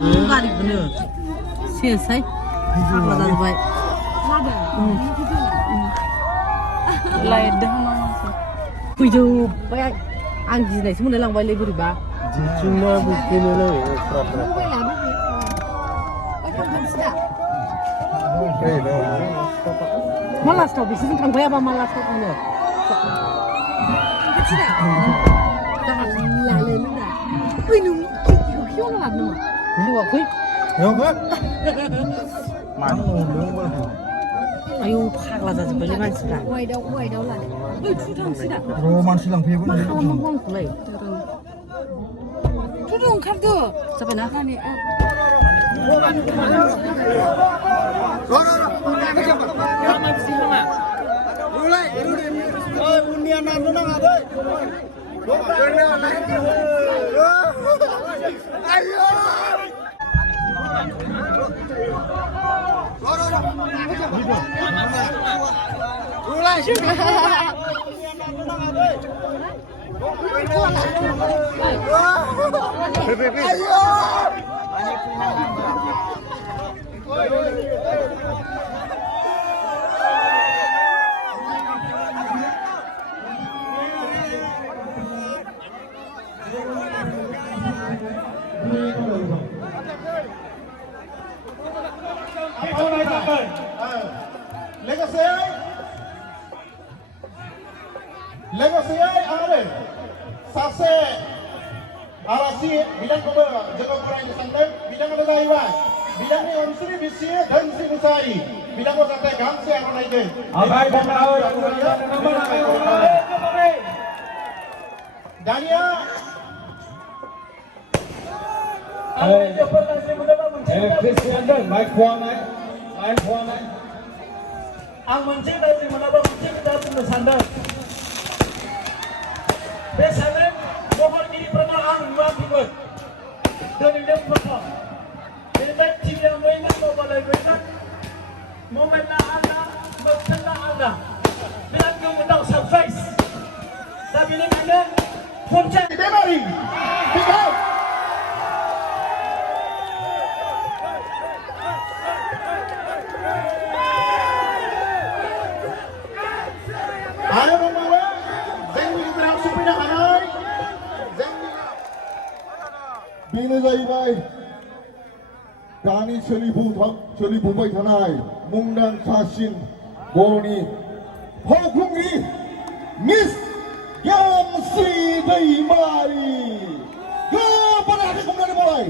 गारिखौनो सेसै फाग्ला जाजोब्बाय फैजोब्बाय आं गिनायसो मोनलाय लांबायलै बोरैबा मा लास्टाव बिसोरजों थांबायाबा मा लास्टाव थांनो आयौ फाग्ला जाजोब्बायलै मानसिफ्रा मानसि लांफैयोबो आंखौलाय ओंखारदो जाबायना Legacy ada sase arasi bidang kobe jaga kurang disangkan bidang ada daiwa bidang ni Gemsri bisi dan si musai bidang ko sampai Gemsri akan naik ke abai bangau Dania Christian dan Mike Huang ang monceng dari mana bang monceng kita sudah sandar besaran mohon diri pernah ang luar timur dari dem pernah dari tim yang mainan boleh mainan momennya anda bertanda anda dengan kemudian surface tapi ini mana Kokrajhar Daimari pick up ayo nomor Gemsri terang supaya hanai बेनो जाहैबाय दानि सोलिफुबाय थानाय मुंदांखासिन बर'नि फावखुंग्रि miss Gemsri Daimari kepada adik kemudian dimulai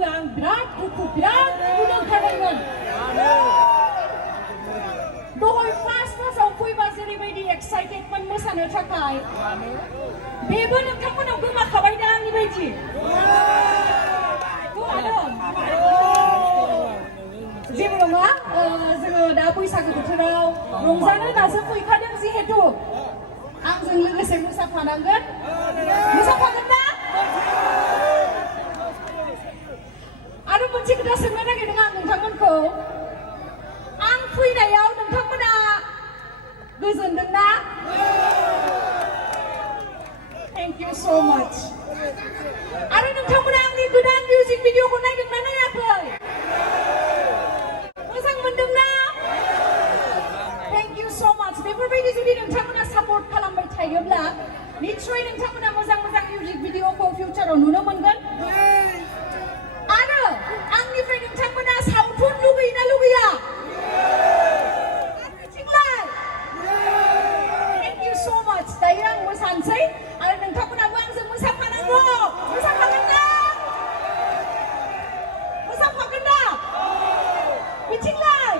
आं बिराद दुखु बिराद गुदुंखादोंमोन दहाय फार्स्टआव फैबा जेरैबायदि एक्साइटेडमोन मोसानो थाखाय बेबो नोंथांमोनाव गोमाखाबाय दा आंनि बायदि गोमादों जेबो नङा जोङो दा बैसागो बोथोराव रंजानो दासो फैखादों जिहेतु आंजों लोगोसे मोसाफानांगोन मोसाफागोन ना आरो मोनसे खोथा सोंनो नागिरदों आं नोंथांमोनखौ आं फैनायाव नोंथांमोना गोजोनदोंना थेंक इउ सो माच आरो नोंथांमोना आंनि गोदान मिउजिक भिडिअखौ नायदोंना नायाखै मोजां मोनदोंना थेंक इउ सो माच बेफोरबायदि जुदि नोंथांमोना सापर्ट खालामबाय थायोब्ला निश्चय नोंथांमोना मोजां मोजां मिउजिक भिडिअखौ फिउचाराव नुनो मोनगोन आंनिफ्राय नोंथांमोना सावथुन लुगैयोना लुगैया थेंक इउ सो माच दायो आं मोसानोसै आरो नोंथांमोनाबो आंजों मोसाफानांगौ मोसाफागोन ना मिथिंलाय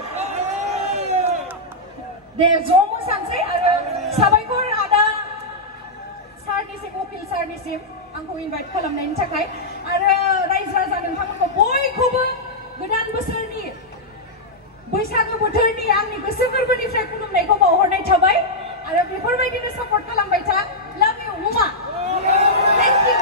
दे ज' मोसानोसै आरो साबायखर आदा सारनिसिम उकिल सारनिसिम आंखौ इनभाइट खालामनायनि थाखाय आरो रायजो राजा नोंथांमोनखौ बयखौबो गोदान बोसोरनि बैसागो बोथोरनि आंनि गोसो गोरबोनिफ्राय खुलुमनायखौ बावहरनाय थाबाय आरो बेफोरबायदिनो सापर्ट खालामबाय था लाभ इउ मुमा थेंक इउ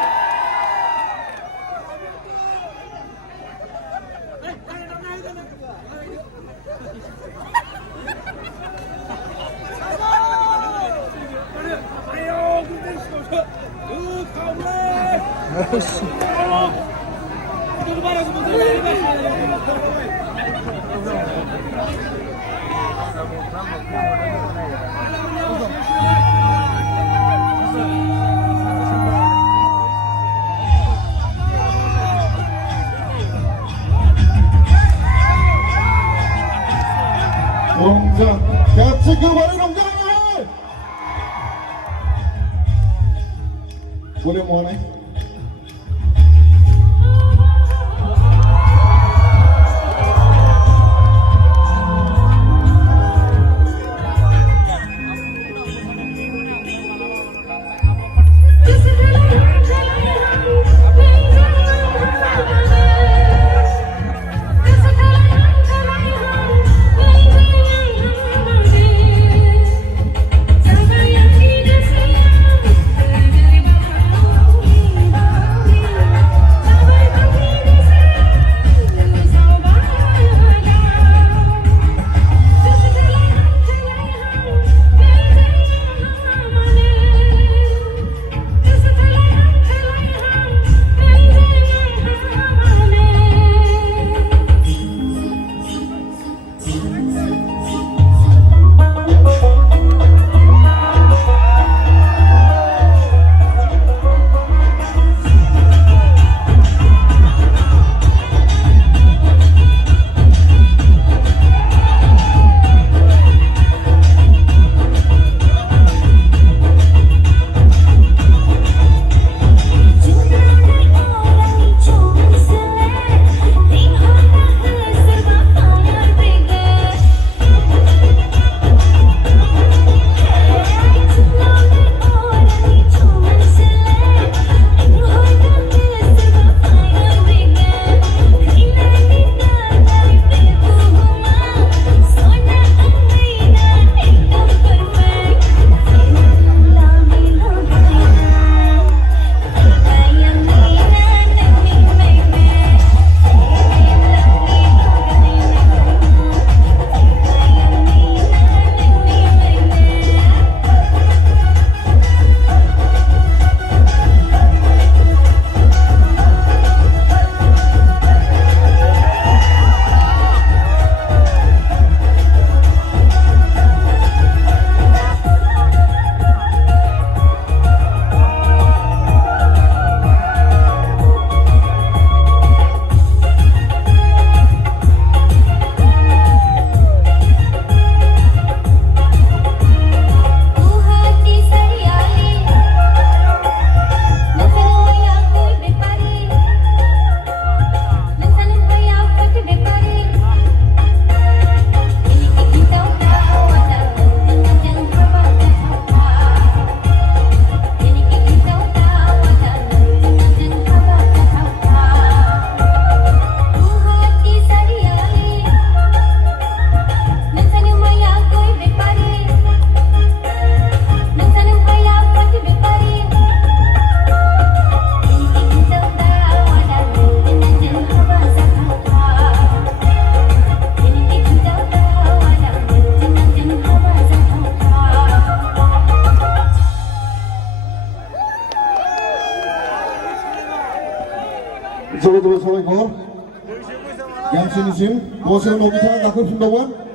농장 같이 그만의 농장을 오랜만에 저도 서울고 양순이심 보세요 노기타는 낙을 준다고